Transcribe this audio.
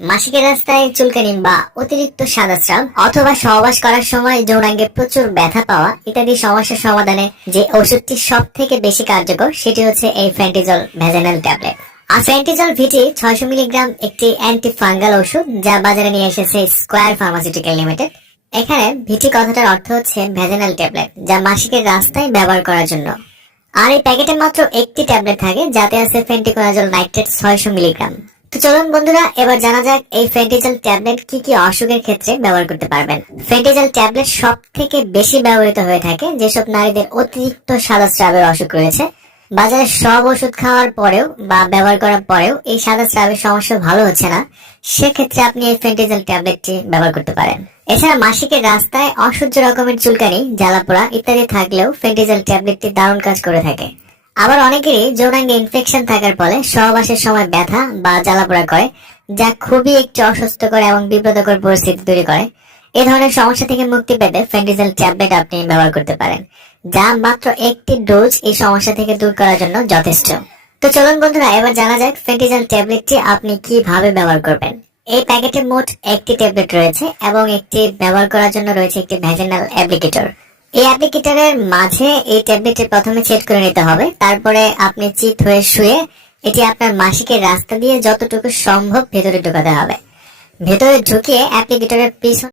মাসিকের রাস্তায় চুলকানি বা অতিরিক্ত সাদা স্রাব অথবা সহবাস করার সময় যৌনাঙ্গে প্রচুর ব্যথা পাওয়া ইত্যাদি সমস্যার সমাধানে যে ওষুধটি সব থেকে বেশি কার্যকর, সেটি হচ্ছে এই ফ্যান্টিজল ভ্যাজেনাল ট্যাবলেট। আর ফ্যান্টিজল ভিটি ছয়শো মিলিগ্রাম একটি অ্যান্টি ফাঙ্গাল ওষুধ যা বাজারে নিয়ে এসেছে স্কোয়ার ফার্মাসিউটিক্যাল লিমিটেড। এখানে ভিটি কথাটার অর্থ হচ্ছে ভ্যাজেনাল ট্যাবলেট, যা মাসিকের রাস্তায় ব্যবহার করার জন্য। আর এই প্যাকেটে মাত্র একটি ট্যাবলেট থাকে, যাতে আছে ফেন্টিকোনাজল নাইট্রেট ছয়শো মিলিগ্রাম। চলুন বন্ধুরা, এবার জানা যাক এই ফেন্টিজল ট্যাবলেট কি কি অসুখের ক্ষেত্রে ব্যবহার করতে পারবেন। ফেন্টিজল ট্যাবলেট সব থেকে বেশি ব্যবহৃত হয়ে থাকে, যেসব নারীদের অতিরিক্ত সাদা স্রাবের অসুখ রয়েছে। বাজারে সব ওষুধ খাওয়ার পরেও বা ব্যবহার করার পরেও এই সাদা স্রাবের সমস্যা ভালো হচ্ছে না। সেক্ষেত্রে আপনি এই ফেন্টিজল ট্যাবলেটটি ব্যবহার করতে পারেন। এছাড়া মাসিকের রাস্তায় অসহ্য রকমের চুলকানি, জ্বালাপোড়া ইত্যাদি থাকলেও ফেন্টিজল ট্যাবলেটটি দারুণ কাজ করে থাকে। আবার অনেকেরই যৌনাঙ্গে ইনফেকশন থাকার ফলে সহবাসের সময় ব্যথা বা জ্বালাপোড়া করে, যা খুবই একটি অস্বস্থকর এবং বিব্রতকর পরিস্থিতি তৈরি করে। এ ধরনের সমস্যা থেকে মুক্তি পেতে ফেন্টিজল ট্যাবলেট আপনি ব্যবহার করতে পারেন, যা মাত্র একটি ডোজ এই সমস্যা থেকে দূর করার জন্য যথেষ্ট। তো চলুন বন্ধুরা, এবার জানা যাক ফেন্টিজল ট্যাবলেটটি আপনি কীভাবে ব্যবহার করবেন। এই প্যাকেটে মোট একটি ট্যাবলেট রয়েছে এবং একটি ব্যবহার করার জন্য রয়েছে একটি ভ্যাজিনাল অ্যাপ্লিকেটর। এই অ্যাপ্লিকেটরের মাঝে এই ট্যাবলেটটি প্রথমে সেট করে নিতে হবে। তারপরে আপনি চিট হয়ে শুয়ে এটি আপনার মাসিকের রাস্তা দিয়ে যতটুকু সম্ভব ভেতরে ঢোকাতে হবে। ভেতরে ঢুকিয়ে অ্যাপ্লিকেটরের পিছন